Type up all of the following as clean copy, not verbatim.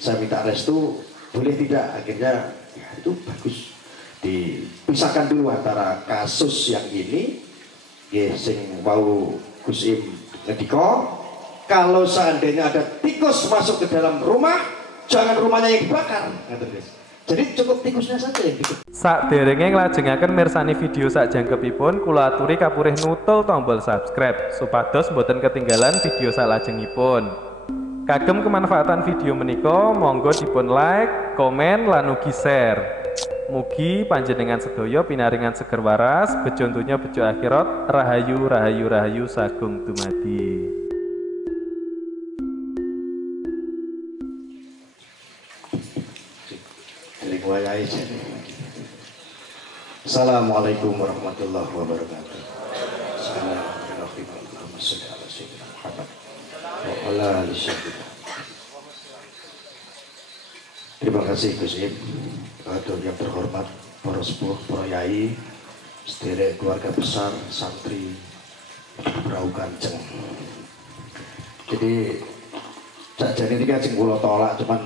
saya minta restu, boleh tidak? Akhirnya ya itu bagus, dipisahkan dulu antara kasus yang ini ya sing mau Gus Im ngediko, kalau seandainya ada tikus masuk ke dalam rumah, jangan rumahnya yang dibakar. Jadi cukup tikusnya saja yang dibakar. Saderenge nglajengaken mirsani video sakjangkepipun, kula aturi kapurih nutul tombol subscribe supados boten ketinggalan video salajengipun. Kagem kemanfaatan video menika monggo dipun like, komen lan ugi share. Mugi panjenengan sedaya pinaringan seger waras, bejo donya bejo akhirat, rahayu rahayu rahayu sagung dumadi. Assalamualaikum warahmatullahi wabarakatuh. Terima kasih Gus Im, yang terhormat para sepuh, para yai, sederek keluarga besar, santri Brau Kanjeng. Jadi sajane iki kajeng kula tolak, cuman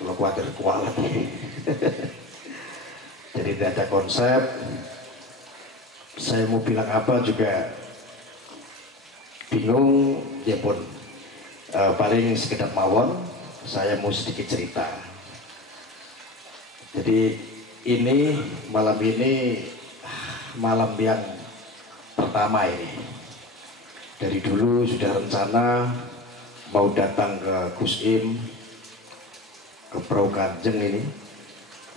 kula kuwatir kualat. Jadi tidak ada konsep. Saya mau bilang apa juga bingung, ya pun paling sekedar mawon. Saya mau sedikit cerita. Jadi ini malam yang pertama ini. Dari dulu sudah rencana mau datang ke Gus Im, ke Brau Kanjeng ini.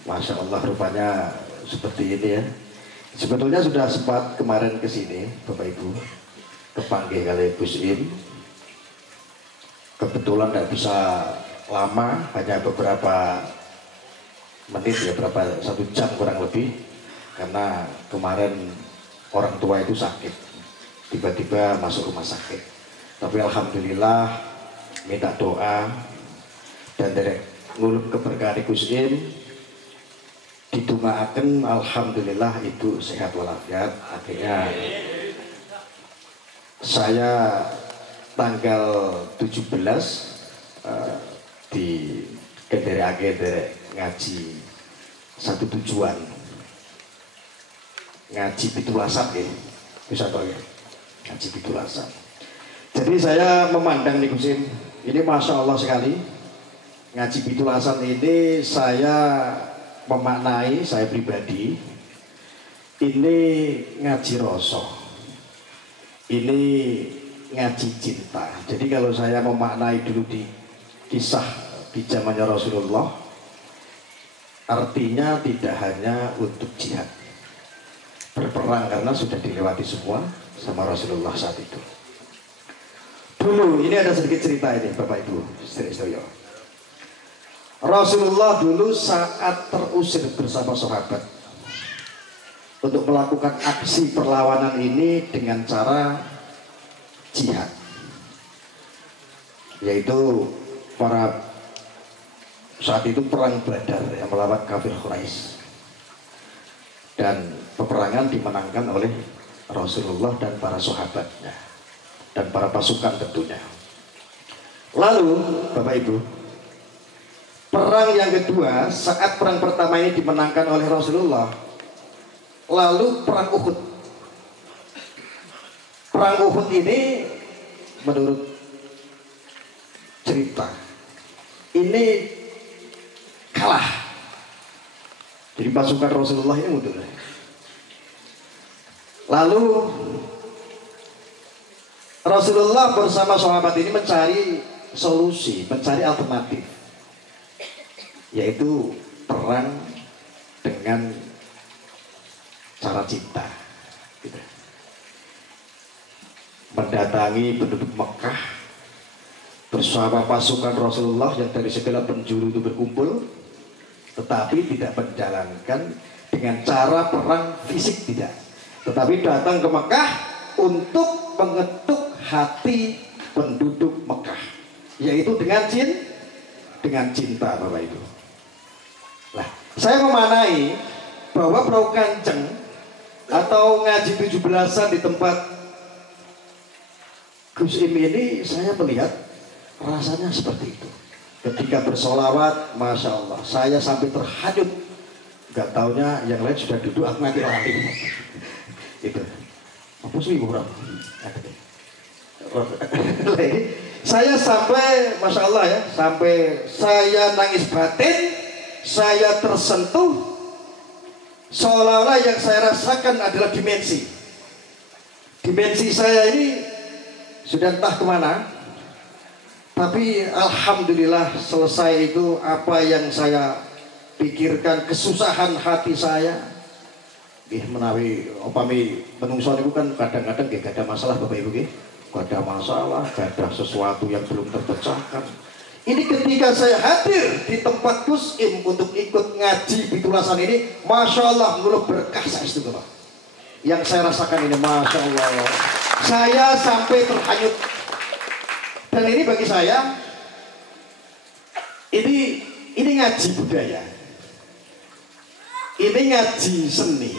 Masya Allah rupanya seperti ini ya. Sebetulnya sudah sempat kemarin ke sini Bapak Ibu, kepanggil kali Gus Im. Kebetulan tidak bisa lama, hanya beberapa menit ya, berapa 1 jam kurang lebih, karena kemarin orang tua itu sakit, tiba-tiba masuk rumah sakit. Tapi alhamdulillah minta doa dan dari nguluk keberkahan Gus Im, didongaaken alhamdulillah itu sehat walafiat. Akhirnya saya tanggal 17 di Kendari ngaji satu tujuan, ngaji pitulasan ya, bisa tahu ya, ngaji pitulasan. Jadi saya memandang nih Gus Im, ini Masya Allah sekali. Ngaji pitulasan ini saya memaknai, saya pribadi ini ngaji rasa, ini ngaji cinta. Jadi kalau saya memaknai dulu di kisah di zamannya Rasulullah, artinya tidak hanya untuk jihad berperang, karena sudah dilewati semua sama Rasulullah saat itu. Dulu ini ada sedikit cerita ini Bapak Ibu istri-istri. Rasulullah dulu saat terusir bersama sahabat untuk melakukan aksi perlawanan ini dengan cara jihad, yaitu saat itu perang Badar yang melawan kafir Quraisy, dan peperangan dimenangkan oleh Rasulullah dan para sahabatnya dan para pasukan tentunya. Lalu Bapak Ibu, perang yang kedua, saat perang pertama ini dimenangkan oleh Rasulullah, lalu perang Uhud. Perang Uhud ini menurut cerita ini kalah. Jadi pasukan Rasulullah ini mundur. Lalu Rasulullah bersama sahabat ini mencari solusi, mencari alternatif, yaitu perang dengan cara cinta, gitu. Mendatangi penduduk Mekah bersama pasukan Rasulullah yang dari segala penjuru itu berkumpul, tetapi tidak menjalankan dengan cara perang fisik, tidak, tetapi datang ke Mekah untuk mengetuk hati penduduk Mekah, yaitu dengan cinta Bapak Ibu. Nah, saya memanai bahwa Brau Kanjeng atau ngaji 17-an di tempat Gus Im ini, saya melihat rasanya seperti itu. ketika bersolawat, masya Allah, saya sampai terhanyut. Gak taunya yang lain sudah duduk, aku mati lagi. Itu apa sih ibu orang? Saya sampai, masya Allah ya, sampai saya nangis batin, saya tersentuh, seolah-olah yang saya rasakan adalah dimensi. Dimensi saya ini sudah entah kemana. Tapi alhamdulillah selesai itu apa yang saya pikirkan, kesusahan hati saya. Menawi opami menungso niku kan kadang-kadang gak ada masalah Bapak Ibu nggih. Gak ada masalah, gak ada sesuatu yang belum terpecahkan. Ini ketika saya hadir di tempat Gus Im untuk ikut ngaji Pitulasan ini, masya Allah menurut berkah saya itu Bapak. Yang saya rasakan ini masya Allah, saya sampai terhanyut. Dan ini bagi saya, ini ngaji budaya, ini ngaji seni.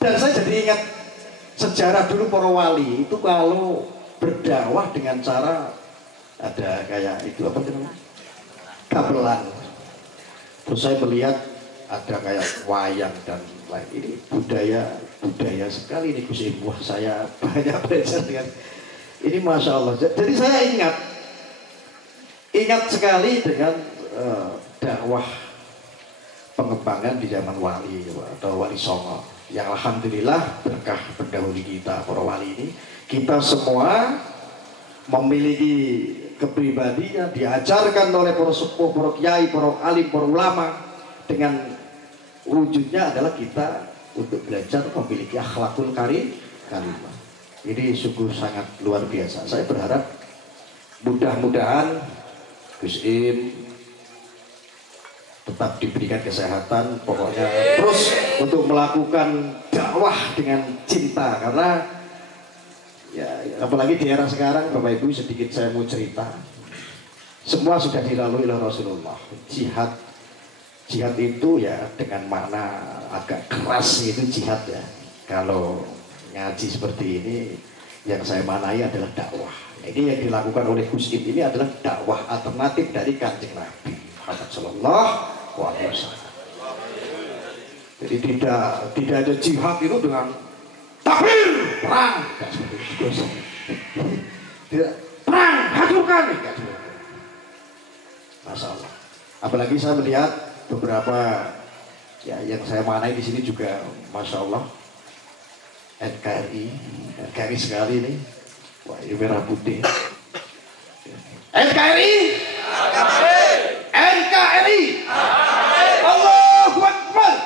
Dan saya jadi ingat sejarah dulu para wali itu kalau berdakwah dengan cara ada kayak itu apa namanya, gamelan. Terus saya melihat ada kayak wayang dan lain. Ini budaya sekali ini Gus Im. Wah, saya banyak belajar dengan ini masya Allah. Jadi saya ingat sekali dengan dakwah pengembangan di zaman wali atau wali songo yang alhamdulillah berkah pendahulu kita para wali ini, kita semua memiliki kepribadian diajarkan oleh para sepuh, para kiai, para alim, para ulama, dengan wujudnya adalah kita untuk belajar memiliki akhlakul karimah. Ini sungguh sangat luar biasa. Saya berharap mudah-mudahan Gus Im tetap diberikan kesehatan, pokoknya terus untuk melakukan dakwah dengan cinta, karena ya apalagi di era sekarang Bapak Ibu, sedikit saya mau cerita, semua sudah dilalui oleh Rasulullah. Jihad itu ya dengan makna agak keras itu jihad ya. Kalau ngaji seperti ini yang saya manai adalah dakwah. Ini yang dilakukan oleh Gus Im ini adalah dakwah alternatif dari Kanjeng Nabi Muhammad Sallallahu Alaihi Wasallam. Jadi tidak ada jihad itu dengan takbir perang, tidak perang hancurkan, Masya Allah. Apalagi saya melihat beberapa ya yang saya manai di sini juga masya Allah, NKRI sekali ini. Wah, ini merah putih. NKRI, Allahu Akbar.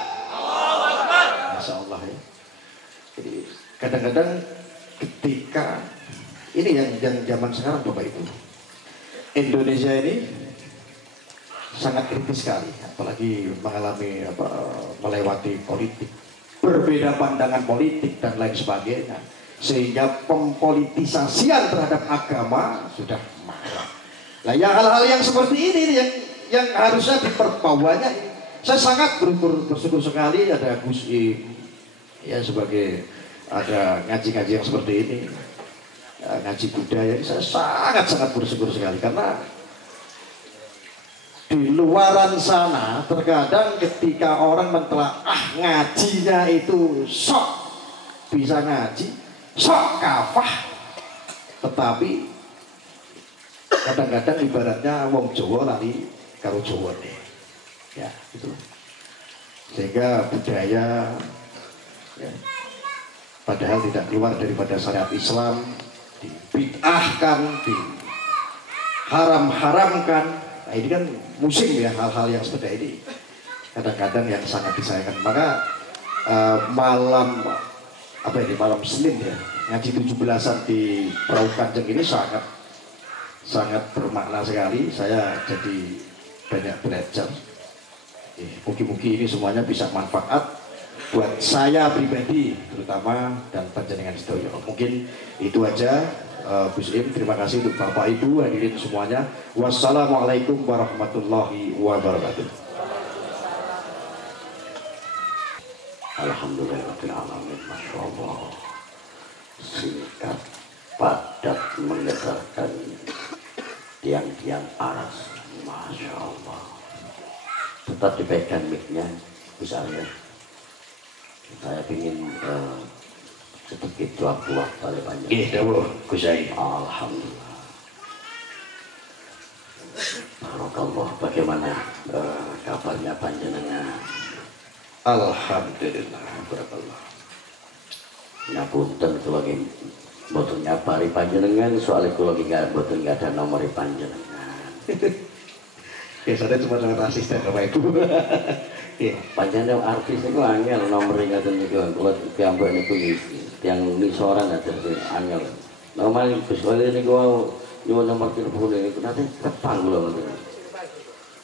Masya Allah ya. Jadi kadang-kadang ketika ini yang zaman sekarang Bapak Ibu, Indonesia ini sangat kritis sekali, apalagi mengalami melewati politik, berbeda pandangan politik dan lain sebagainya, sehingga pempolitisasian terhadap agama sudah marak. Nah, yang hal-hal yang seperti ini yang harusnya diperbawanya, saya sangat bersyukur sekali ada Gus Im ya, sebagai ada ngaji-ngaji yang seperti ini, ya, ngaji budaya ini saya sangat bersyukur sekali, karena di luaran sana terkadang ketika orang mentelaah ngajinya itu sok bisa ngaji, sok kafah, tetapi kadang-kadang ibaratnya wong Jawa lari karo Jawa nih, ya gitu. Sehingga budaya ya, padahal tidak keluar daripada syariat Islam dibid'ahkan, diharam-haramkan. Nah, ini kan musim ya, hal-hal yang seperti ini kadang-kadang yang sangat disayangkan. Maka malam Senin ya, ngaji 17-an di Perahu Kanjeng ini sangat bermakna sekali. Saya jadi banyak belajar. Mungkin ini semuanya bisa manfaat buat saya pribadi terutama dan panjenengan sedaya. Mungkin itu aja. Gus Im, terima kasih untuk Bapak Ibu hadirin semuanya. Wassalamualaikum warahmatullahi wabarakatuh. Alhamdulillahirrahmanirrahim. Masya Allah, singkat, padat, mengedarkan tiang-tiang aras, masya Allah. Tetap dipegang mic-nya, misalnya. Saya ingin sedikit jawab balik banyak. Dawuh Gus Yai. Alhamdulillah. Barakallah. Bagaimana kabarnya panjenengan? Alhamdulillah. Barakallah. Ngapunten kula nggih mboten nyapari panjenengan soalnya kula nggih mboten ada nomor panjenengan. Biasanya cuma dengan asisten Bapak Ibu. Panjenengan artis itu angel nomor ngaten niku kula piyambak niku tiyang nisoran aja sing angel. Normal Gus Wali niku nyuwun nomor telepon niku nanti tepang kula ngoten.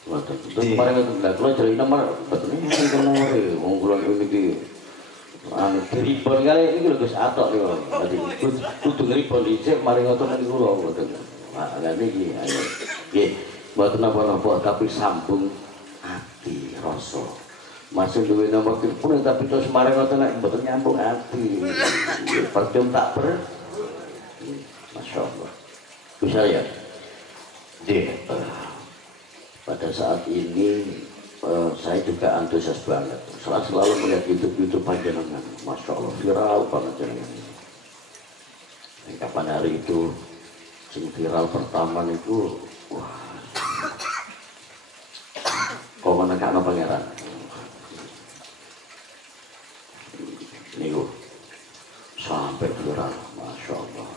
Ngoten. Terus kemarin kula cari nomor betul enten nomor wong kula niki diribon kali ini lho Gus Atok niku. Dadi kudu ngribon dhisik mari ngoten niku kula ngoten. Lah niki ayo. Nggih, mboten napa-napa tapi sambung ati rasa. Masuk duwe nomor telepon tapi terus mari ngoten nek mboten nyambung ati. Percuma tak ber. Masyaallah. Gus saya. Nggih. Pada saat ini saya juga antusias banget. Selalu melihat YouTube panjenengan, masya Allah viral banget jenengan. Kapan hari itu, sing viral pertama itu, wah, kok menegakno pangeran. Niku sampai viral, masya Allah.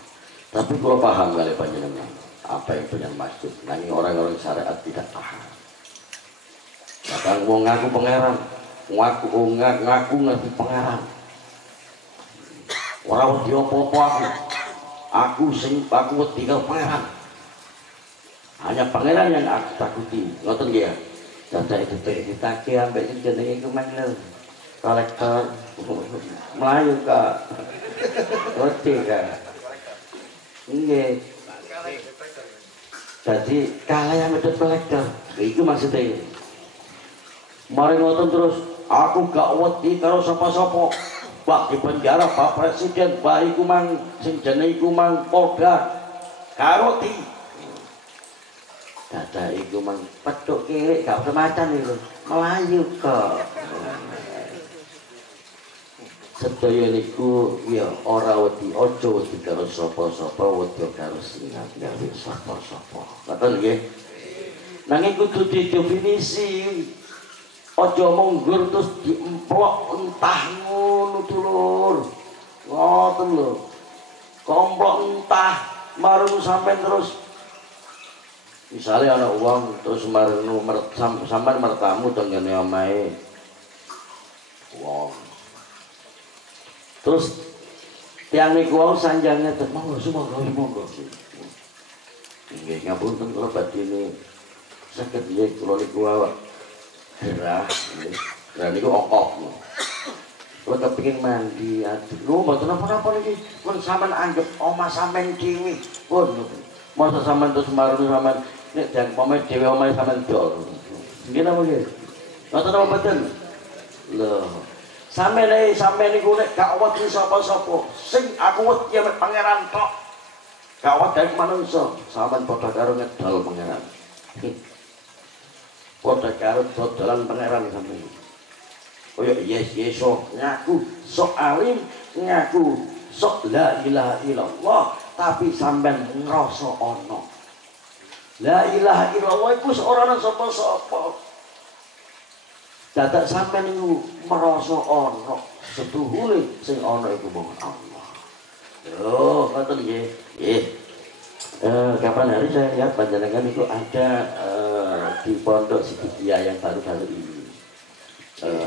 Tapi kalau paham kali panjenengan, apa yang punya maksud? Nanti orang-orang syariat tidak paham. Kadang mau ngaku pangeran, ngaku ngerti pangeran. Orang wedi apa-apa aku wedi karo pangeran. Hanya pangeran yang aku takuti. Ngoten nggih ya. Dadak itu ditake ambek sing jenenge iku mangkel. Kolektor Melayu Kak. Ngerti Kak. Nggih. Jadi kalah yang medhot kolektor. Iku maksudnya. Mari ngoten terus, aku gak wedi karo sapa-sapa. Pak di penjara Pak Presiden, Pak iku mang sing jenenge iku mang Polda. Karo di. Dadah iku mang petuk kirik gak usah macan iku. Melayu kok. Sedaya niku ya ora wedi, aja wedi karo sapa-sapa, wedi karo sing gawe sapa-sapa. Ngoten nggih. Nanging kudu didefinisi. Aja munggur terus diemplok entah ngono dulur. Ngoten lho. Komplok entah marung sampean terus. Misalnya ana uang terus marung sampean mertamu tengene omahe. Wong. Terus tiang niku wau sanjange monggo monggo. Nggih ngapunten kula badine saged nggih kula niku gerah niku okok. Kula kepengin mandi, aduh, lho mboten napa-napa niki. Pun sampean anggap omah sampean dhewe. Pun masa sampean terus marung sampean nek jan pomeh dhewe omah sampean dol. Nggih napa nggih? Mboten napa mboten. Lho, sampean niku nek gak wedi sapa-sapa, sing aku wedi mek pangeran tok. Gak wedi manungsa, sampean padha karo ngedol pangeran. Padha karo dodolan pangeran sampeyan. Kaya yeso ngaku sok alim, ngaku sok la ilaha illallah, tapi sampeyan ngrasa ana. La ilaha illallah iku ora ana sapa-sapa. Dadak sampeyan niku merasa ana, setuhune sing ana iku mung Allah. Yo, ngoten nggih. Nggih. Kapan hari saya lihat panjenengan itu ada di Pondok Sidikiyah yang baru-baru ini.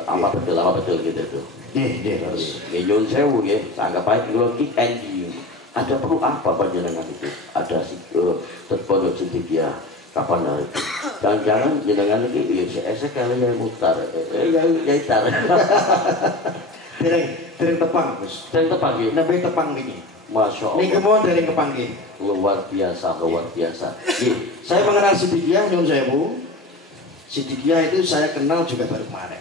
Apa betul gitu itu. Terus nyun sewu ya, anggap aja kalau Andy. Ada perlu apa panjenengan itu? Ada Pondok Sidikiyah kapan hari itu? Jangan-jangan jenengan itu ya saya kali yang mutar. Ya tar. Dereng tepang, Gus. Dereng tepang ya. Nabi tepang ini. Masya Allah. Niki mohon dereng kepanggih. Luar biasa. Saya mengenal Sidikiyah nyun sewu. Sidikiyah itu saya kenal juga baru kemarin.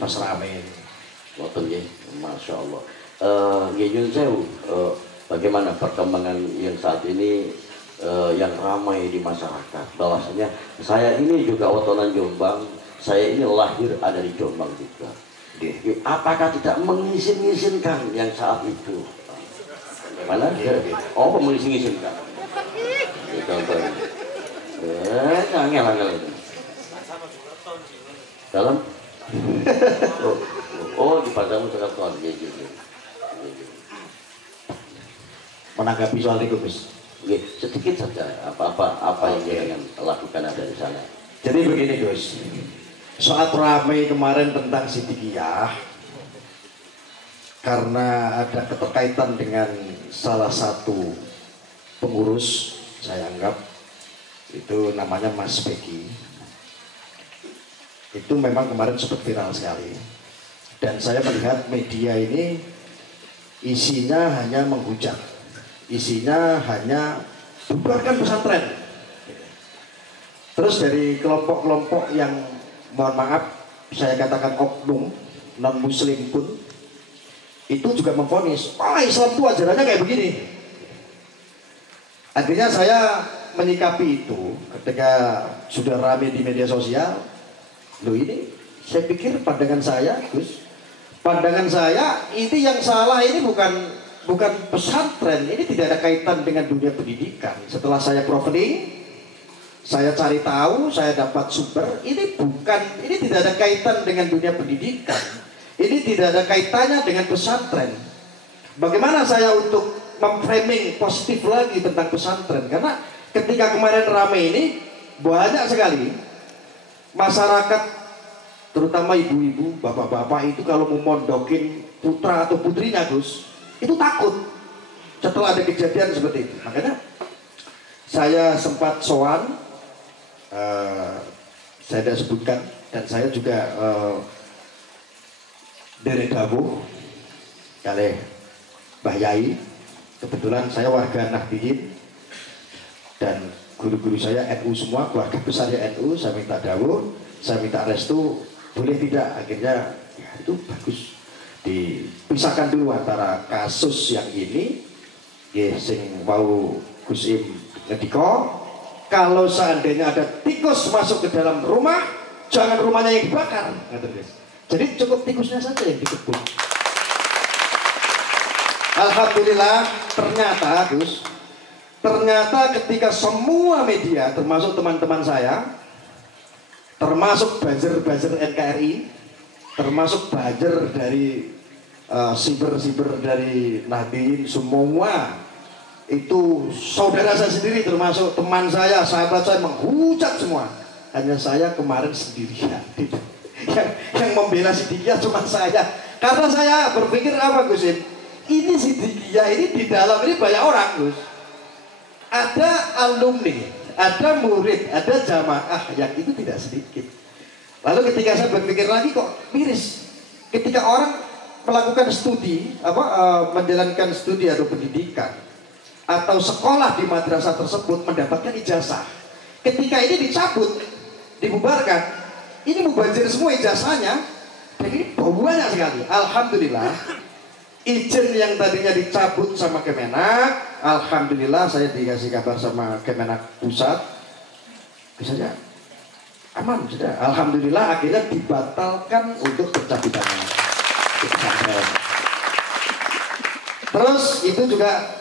Pas rame. Ngoten nggih, Masya Allah. Nyun sewu, bagaimana perkembangan yang saat ini yang ramai di masyarakat. Bahwasanya saya ini juga otonan Jombang, saya ini lahir ada di Jombang juga. Apakah tidak mengizinkan yang saat itu? Mana? Oh, mengizinkan. Contohnya. Angel itu. Dalam? Oh, di padamu Jakarta. Menanggapi soal itu, Gus. Sedikit saja apa yang dia lakukan ada di sana. Jadi begini, Gus. Saat ramai kemarin tentang Siddiqiyah, karena ada keterkaitan dengan salah satu pengurus, saya anggap itu namanya Mas Beki. Itu memang kemarin sempat viral sekali. Dan saya melihat media ini isinya hanya menghujat. Isinya hanya bubarkan pesantren. Terus dari kelompok-kelompok yang mohon maaf saya katakan oknum non muslim pun itu juga memvonis, Islam itu ajarannya kayak begini. Artinya saya menyikapi itu ketika sudah ramai di media sosial. Loh, ini saya pikir pandangan saya, Gus, pandangan saya ini yang salah ini bukan pesantren, ini tidak ada kaitan dengan dunia pendidikan. Setelah saya profiling, saya cari tahu, saya dapat sumber, ini tidak ada kaitan dengan dunia pendidikan. Ini tidak ada kaitannya dengan pesantren. Bagaimana saya untuk memframing positif lagi tentang pesantren? Karena ketika kemarin ramai ini, banyak sekali masyarakat, terutama ibu-ibu, bapak-bapak itu kalau mau mondokin putra atau putrinya, Gus, itu takut setelah ada kejadian seperti itu. Makanya saya sempat sowan, saya sudah sebutkan, dan saya juga dari Dawuh kali Mbah Yai. Kebetulan saya warga Nahdiyin dan guru-guru saya NU semua, keluarga besarnya NU. Saya minta dawuh, saya minta restu, boleh tidak? Akhirnya ya itu bagus, dipisahkan dulu antara kasus yang ini sing mau Gus Im ngediko, kalau seandainya ada tikus masuk ke dalam rumah, jangan rumahnya yang dibakar. Jadi cukup tikusnya saja yang dikebun. Alhamdulillah, ternyata Gus, ternyata ketika semua media, termasuk teman-teman saya, termasuk buzzer-buzzer NKRI, termasuk buzzer dari siber-siber dari Nahdiyin, semua itu saudara saya sendiri, termasuk teman saya, sahabat saya, menghujat semua. Hanya saya kemarin sendirian yang membela Siddiqiyah cuma saya. Karena saya berpikir apa, Gus Im? Ini Siddiqiyah ini di dalam ini banyak orang, Gus. Ada alumni, ada murid, ada jamaah yang itu tidak sedikit. Lalu ketika saya berpikir lagi, kok miris. Ketika orang melakukan studi, menjalankan studi atau pendidikan atau sekolah di madrasah tersebut, mendapatkan ijazah. Ketika ini dicabut, dibubarkan, ini mubazir semua ijazahnya, dan ini banyak sekali. Alhamdulillah, izin yang tadinya dicabut sama Kemenak, alhamdulillah saya dikasih kabar sama Kemenak Pusat, misalnya aman sudah. Alhamdulillah akhirnya dibatalkan untuk pencabutannya. Terus itu juga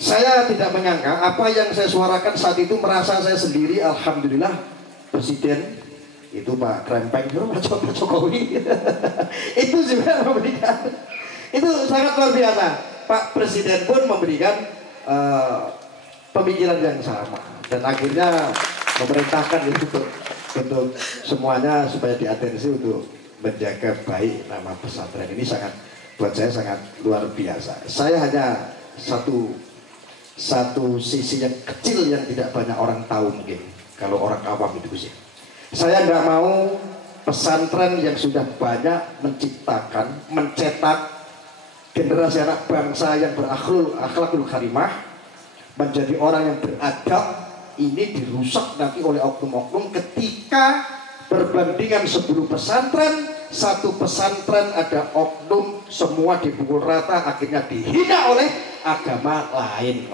saya tidak menyangka apa yang saya suarakan saat itu, merasa saya sendiri. Alhamdulillah Presiden itu Pak Krempeng, Pak Jokowi itu juga memberikan, itu sangat luar biasa. Pak Presiden pun memberikan pemikiran yang sama, dan akhirnya memerintahkan itu untuk semuanya supaya diatensi untuk menjaga baik nama pesantren ini. Sangat, buat saya sangat luar biasa. Saya hanya satu sisi yang kecil yang tidak banyak orang tahu mungkin kalau orang awam itu sih. Saya nggak mau pesantren yang sudah banyak menciptakan, mencetak generasi anak bangsa yang berakhlakul karimah, menjadi orang yang beradab, ini dirusak nanti oleh oknum-oknum ketika berbandingan 10 pesantren, satu pesantren ada oknum, semua dipukul rata, akhirnya dihina oleh agama lain.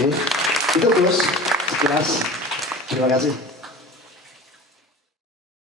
Oke. Itu Gus, sekilas. Terima kasih.